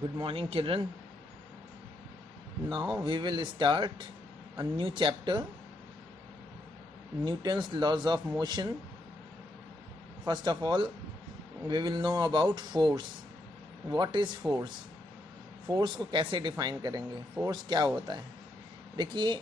Good morning, children. Now we will start a new chapter, Newton's laws of motion. First of all, we will know about force. What is force? Force को कैसे define करेंगे? Force क्या होता है? देखिए,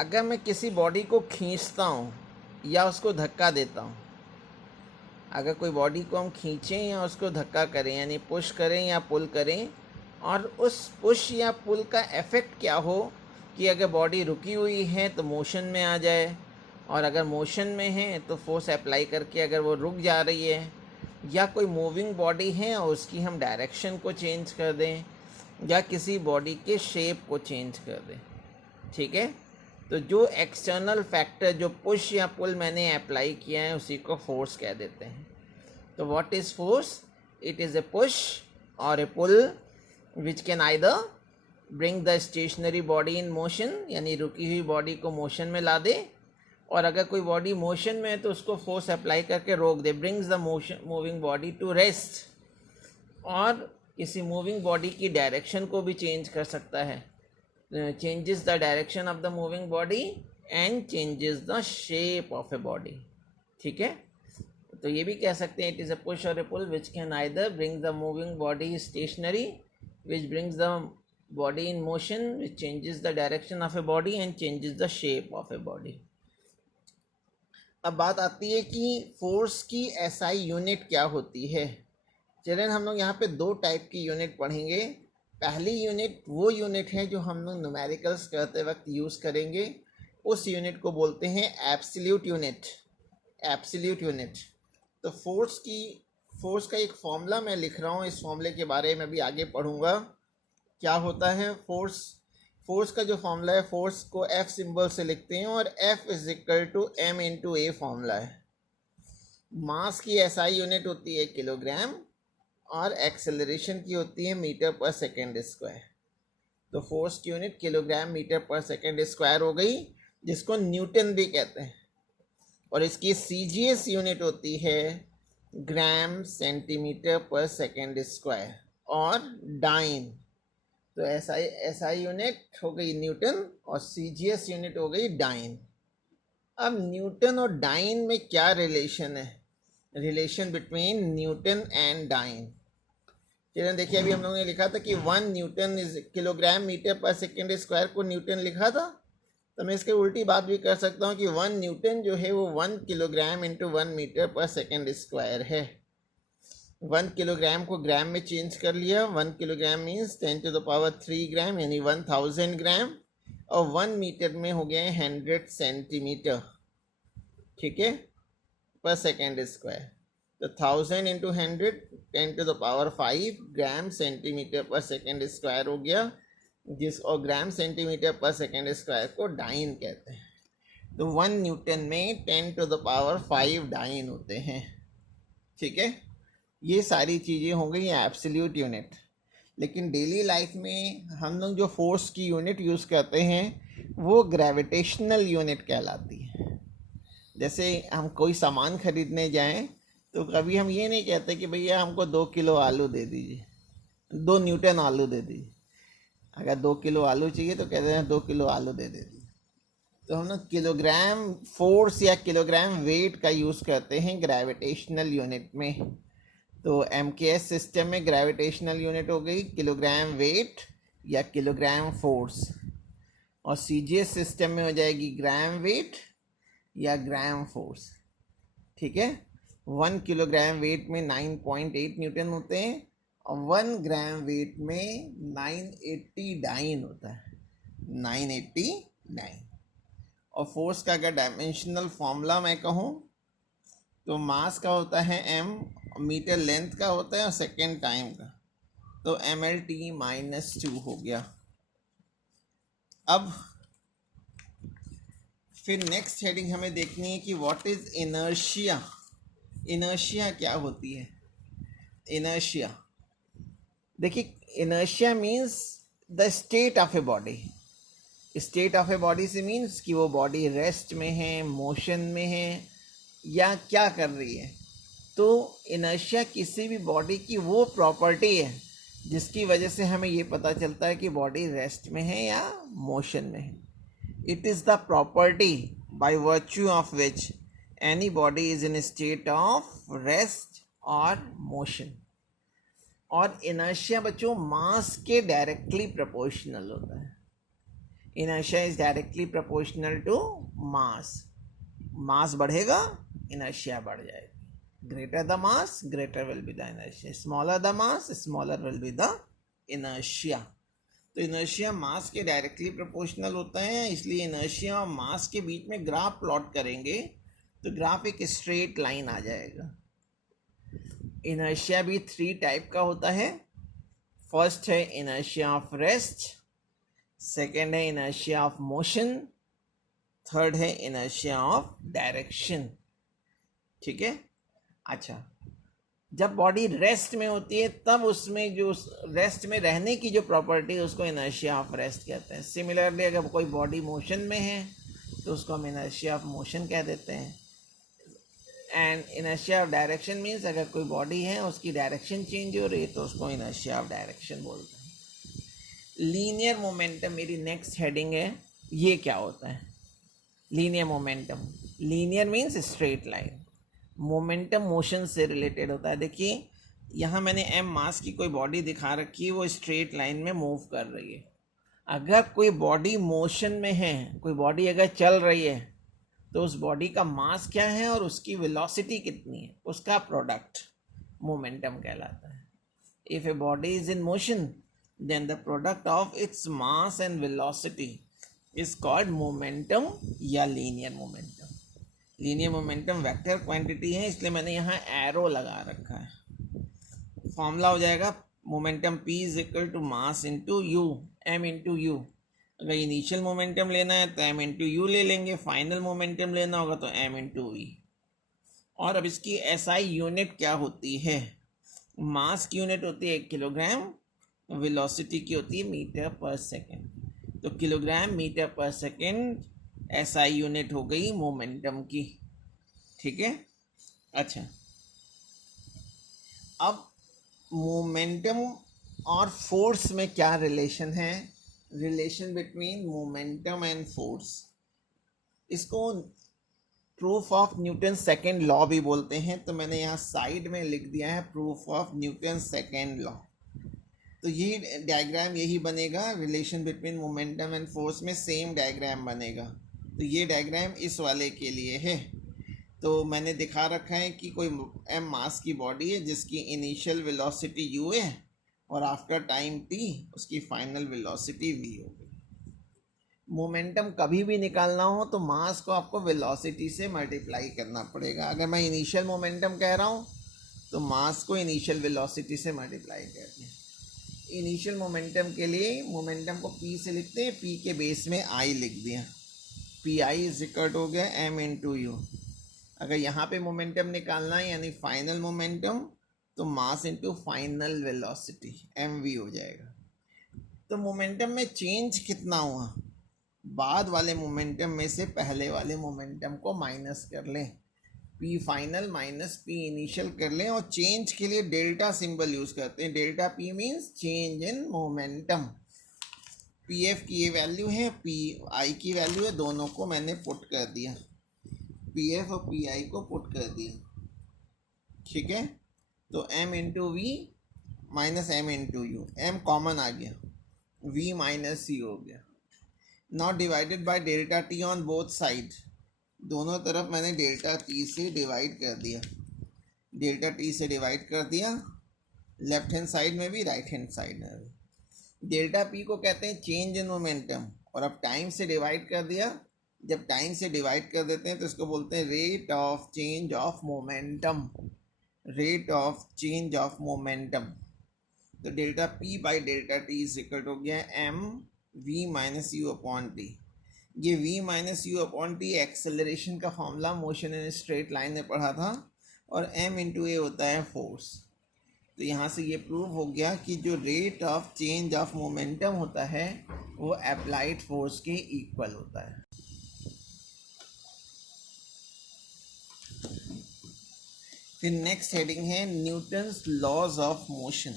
अगर मैं किसी बॉडी को खींचता हूँ या उसको धक्का देता हूँ, अगर कोई बॉडी को हम खींचें या उसको धक्का करें, यानी पुश करें या पुल करें, और उस पुश या पुल का इफ़ेक्ट क्या हो कि अगर बॉडी रुकी हुई है तो मोशन में आ जाए, और अगर मोशन में है तो फोर्स अप्लाई करके अगर वो रुक जा रही है, या कोई मूविंग बॉडी है और उसकी हम डायरेक्शन को चेंज कर दें, या किसी बॉडी के शेप को चेंज कर दें। ठीक है, तो जो एक्सटर्नल फैक्टर जो पुश या पुल मैंने अप्लाई किया है उसी को फोर्स कह देते हैं। तो what is force? It is a push और a pull which can either bring the stationary body in motion, यानी रुकी हुई बॉडी को मोशन में ला दे, और अगर कोई बॉडी मोशन में है तो उसको फोर्स अप्लाई करके रोक दे, brings the motion moving body to rest. और किसी मूविंग बॉडी की डायरेक्शन को भी चेंज कर सकता है, changes the direction of the moving body and changes the shape of a body। ठीक है, तो ये भी कह सकते हैं it is a push or a pull which can either bring the moving body stationary, which brings the body in motion, which changes the direction of a body and changes the shape of a body। अब बात आती है कि force की SI unit क्या होती है। Children, हम लोग यहाँ पे दो टाइप की यूनिट पढ़ेंगे। पहली यूनिट वो यूनिट है जो हम लोग न्यूमेरिकल्स करते वक्त यूज़ करेंगे, उस यूनिट को बोलते हैं एब्सोल्यूट यूनिट। Absolute unit. तो फोर्स का एक फॉर्मूला मैं लिख रहा हूँ, इस फॉर्मूले के बारे में भी आगे पढ़ूँगा। क्या होता है फोर्स का जो फॉर्मूला है, फोर्स को एफ सिंबल से लिखते हैं, और F is equal to M into a formula है। मास की एसआई यूनिट होती है किलोग्राम, और एक्सेलरेशन की होती है मीटर पर सेकेंड स्क्वायर। तो फोर्स की यूनिट किलोग्राम मीटर पर सेकेंड स्क्वायर हो गई, जिसको न्यूटन भी कहते हैं। और इसकी सीजीएस यूनिट होती है ग्राम सेंटीमीटर पर सेकेंड स्क्वायर और डाइन। तो एसआई यूनिट हो गई न्यूटन और सीजीएस यूनिट हो गई डाइन। अब न्यूटन और डाइन में क्या रिलेशन है? Relation between Newton and dyne. चलिए देखिए, अभी हम लोगों ने लिखा था कि 1 न्यूटन इज किलोग्राम मीटर पर सेकेंड स्क्वायर को न्यूटन लिखा था। तो मैं इसके उल्टी बात भी कर सकता हूँ कि 1 न्यूटन जो है वो 1 किलोग्राम इंटू 1 मीटर पर सेकेंड स्क्वायर है। 1 किलोग्राम को ग्राम में चेंज कर लिया। 1 kilogram means 10 to the power 3 gram, यानी 1000 ग्राम, और 1 मीटर में हो गया है 100 सेंटीमीटर। ठीक है, पर सेकेंड स्क्वायर। तो 1000 into 100, 10 to the power 5 gram centimetre per second square हो गया, और gram centimetre per second square को डाइन कहते हैं। तो 1 न्यूटन में 10 टू द पावर 5 डाइन होते हैं। ठीक है, ये सारी चीज़ें हो गई एब्सोल्यूट यूनिट। लेकिन डेली लाइफ में हम लोग जो फोर्स की यूनिट यूज़ करते हैं वो ग्रेविटेशनल यूनिट कहलाती है। जैसे हम कोई सामान खरीदने जाएं तो कभी हम ये नहीं कहते कि भैया हमको 2 किलो आलू दे दीजिए, 2 न्यूटन आलू दे दीजिए। अगर 2 किलो आलू चाहिए तो कहते हैं 2 किलो आलू दे दीजिए। तो हम लोग किलोग्राम फोर्स या किलोग्राम वेट का यूज़ करते हैं ग्रेविटेशनल यूनिट में। तो एमकेएस सिस्टम में ग्रेविटेशनल यूनिट हो गई किलोग्राम वेट या किलोग्राम फोर्स, और सीजीएस सिस्टम में हो जाएगी ग्राम वेट या ग्राम फोर्स। ठीक है, 1 किलोग्राम वेट में 9.8 न्यूटन होते हैं, और 1 ग्राम वेट में 980 डाइन होता है, 989। और फोर्स का अगर डायमेंशनल फॉर्मूला मैं कहूँ तो मास का होता है m, मीटर लेंथ का होता है, और सेकेंड टाइम का, तो mlt-2 हो गया। अब फिर नेक्स्ट हेडिंग हमें देखनी है कि व्हाट इज इनर्शिया। इनर्शिया क्या होती है? इनर्शिया, देखिए, inertia means the state of a body. State of a body से मीन्स कि वो बॉडी रेस्ट में है, मोशन में है, या क्या कर रही है। तो इनर्शिया किसी भी बॉडी की वो प्रॉपर्टी है जिसकी वजह से हमें ये पता चलता है कि बॉडी रेस्ट में है या मोशन में है. It is the property by virtue of which any body is in state of rest और मोशन. और इनर्शिया बच्चों मास के डायरेक्टली प्रोपोर्शनल होता है. Inertia is directly proportional to mass. Mass बढ़ेगा, इनर्शिया बढ़ जाएगी. Greater the mass, greater will be the inertia. Smaller the mass, smaller will be the inertia. तो इनर्शिया मास के डायरेक्टली प्रोपोर्शनल होता है, इसलिए इनर्शिया और मास के बीच में ग्राफ प्लॉट करेंगे तो ग्राफ एक स्ट्रेट लाइन आ जाएगा. इनर्शिया भी 3 टाइप का होता है. फर्स्ट है इनर्शिया ऑफ रेस्ट, सेकेंड है इनर्शिया ऑफ मोशन, थर्ड है इनर्शिया ऑफ डायरेक्शन. ठीक है. अच्छा, जब बॉडी रेस्ट में होती है तब उसमें जो रेस्ट में रहने की जो प्रॉपर्टी है उसको इनर्शिया ऑफ रेस्ट कहते हैं. सिमिलरली अगर कोई बॉडी मोशन में है तो उसको हम इनर्शिया ऑफ मोशन कह देते हैं. And inertia of direction means अगर कोई बॉडी है उसकी डायरेक्शन चेंज हो रही है तो उसको इनर्शिया ऑफ डायरेक्शन बोलते हैं. लीनियर मोमेंटम मेरी नेक्स्ट हेडिंग है. ये क्या होता है linear momentum? Linear means straight line. Momentum motion से रिलेटेड होता है. देखिए यहाँ मैंने एम मास की कोई बॉडी दिखा रखी है, वो स्ट्रेट लाइन में मूव कर रही है. अगर कोई बॉडी मोशन में है, कोई बॉडी अगर चल रही है तो उस बॉडी का मास क्या है और उसकी वेलोसिटी कितनी है, उसका प्रोडक्ट मोमेंटम कहलाता है. If a body is in motion then the product of its mass and velocity is called momentum या linear momentum. Linear momentum vector quantity है, इसलिए मैंने यहाँ एरो लगा रखा है. फॉर्मूला हो जाएगा momentum p is equal to mass into U, m into U. अगर इनिशियल मोमेंटम लेना है तो m इंटू यू ले लेंगे, फाइनल मोमेंटम लेना होगा तो m इंटू वी. और अब इसकी SI यूनिट क्या होती है? मास की यूनिट होती है 1 किलोग्राम, वेलोसिटी की होती है मीटर पर सेकेंड. तो किलोग्राम मीटर पर सेकेंड SI यूनिट हो गई मोमेंटम की. ठीक है. अच्छा, अब मोमेंटम और फोर्स में क्या रिलेशन है? Relation between momentum and force, इसको proof of Newton second law भी बोलते हैं. तो मैंने यहाँ साइड में लिख दिया है proof of Newton second law. तो ये डायग्राम यही बनेगा. Relation between momentum and force में सेम डायग्राम बनेगा. तो ये डायग्राम इस वाले के लिए है. तो मैंने दिखा रखा है कि कोई m मास की बॉडी है जिसकी इनिशियल वेलोसिटी u है और आफ्टर टाइम t उसकी फाइनल वेलोसिटी v हो गई. मोमेंटम कभी भी निकालना हो तो मास को आपको वेलोसिटी से मल्टीप्लाई करना पड़ेगा. अगर मैं इनिशियल मोमेंटम कह रहा हूँ तो मास को इनिशियल वेलोसिटी से मल्टीप्लाई कर दें. इनिशियल मोमेंटम के लिए मोमेंटम को p से लिखते हैं, p के बेस में i लिख दिया. पी आई इज इक्वल हो गया एम इंटू यू. अगर यहाँ पे मोमेंटम निकालना है यानी फाइनल मोमेंटम तो mass into final velocity M V हो जाएगा. तो मोमेंटम में चेंज कितना हुआ? बाद वाले मोमेंटम में से पहले वाले मोमेंटम को माइनस कर लें, P final minus P initial कर लें और चेंज के लिए डेल्टा सिंबल यूज करते हैं. Delta P means change in momentum. P F की ये वैल्यू है, पी आई की वैल्यू है, दोनों को मैंने पुट कर दिया. पी एफ और पी आई को पुट कर दिया. ठीक है. तो M into V minus M into U, M common आ गया, वी माइनस सी हो गया. Not divided by delta T on both side. दोनों तरफ मैंने डेल्टा टी से डिवाइड कर दिया. डेल्टा टी से डिवाइड कर दिया, लेफ्ट हैंड साइड में भी राइट हैंड साइड में भी. डेल्टा पी को कहते हैं चेंज इन मोमेंटम. और अब टाइम से डिवाइड कर दिया. जब टाइम से डिवाइड कर देते हैं तो इसको बोलते हैं rate of change of momentum. Rate of change of momentum. तो delta P by delta T is equal हो गया M V minus U upon T. ये v minus U upon T acceleration का formula motion in straight line में पढ़ा था. और m into ए होता है फोर्स. तो यहाँ से ये प्रूव हो गया कि जो rate of change of momentum होता है वो अप्लाइड फोर्स के इक्वल होता है. फिर नेक्स्ट हेडिंग है Newton's laws of motion.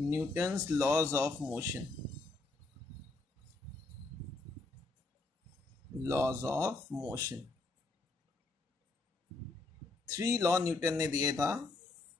Newton's laws of motion, laws of motion. 3 law Newton ने दिए था,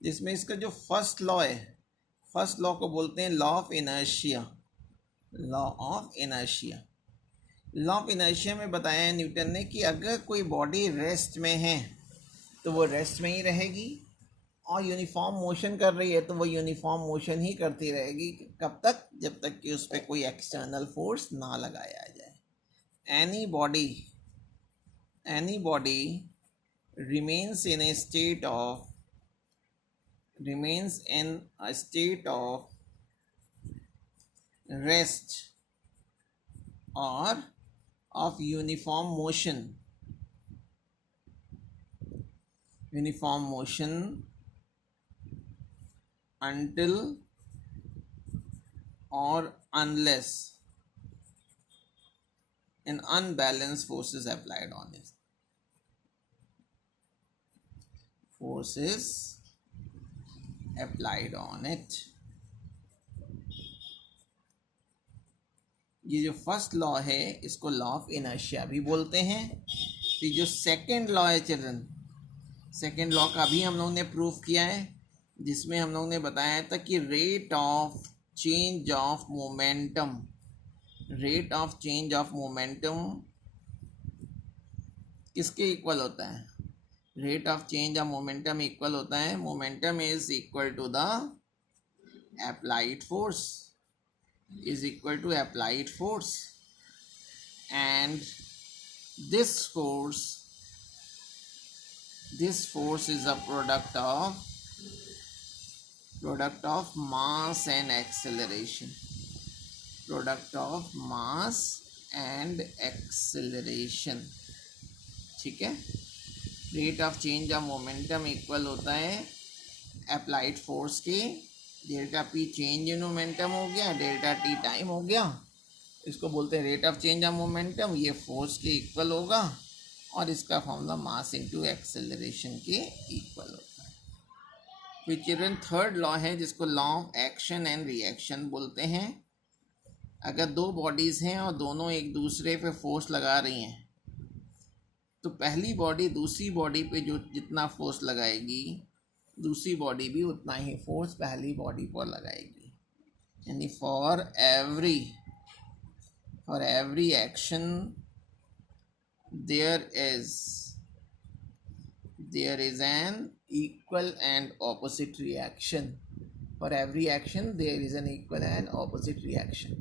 जिसमें इसका जो फर्स्ट लॉ है, फर्स्ट लॉ को बोलते हैं law of inertia. Law of inertia, law of inertia में बताया है न्यूटन ने कि अगर कोई बॉडी रेस्ट में है तो वो रेस्ट में ही रहेगी, और यूनिफॉर्म मोशन कर रही है तो वो यूनिफॉर्म मोशन ही करती रहेगी। कब तक? जब तक कि उस पर कोई एक्सटर्नल फोर्स ना लगाया जाए। Any body remains in a state of rest or of uniform motion until or unless an unbalanced force is applied on it. ये जो फर्स्ट लॉ है इसको लॉ ऑफ इनर्शिया भी बोलते हैं। तो जो सेकंड लॉ है चिल्ड्रन, सेकंड लॉ का भी हम लोग ने प्रूफ किया है, जिसमें हम लोग ने बताया था कि rate of change of momentum किसके इक्वल होता है? Rate of change of momentum equal होता है, momentum is equal to the applied force, and this force is a product of mass and acceleration, ठीक है। Rate of change of momentum equal होता है applied force के, delta P change in momentum हो गया, delta T time हो गया, इसको बोलते हैं rate of change of momentum. ये फोर्स के इक्वल होगा, और इसका फॉर्मूला मास इनटू एक्सेलरेशन के इक्वल होता है। फिर चिल्ड्रन थर्ड लॉ है जिसको law of action and reaction बोलते हैं। अगर दो बॉडीज़ हैं और दोनों एक दूसरे पे फोर्स लगा रही हैं, तो पहली बॉडी दूसरी बॉडी पे जो जितना फोर्स लगाएगी, दूसरी बॉडी भी उतना ही फोर्स पहली बॉडी पर लगाएगी। यानी for every action there is an equal and opposite reaction. For every action there is an equal and opposite reaction.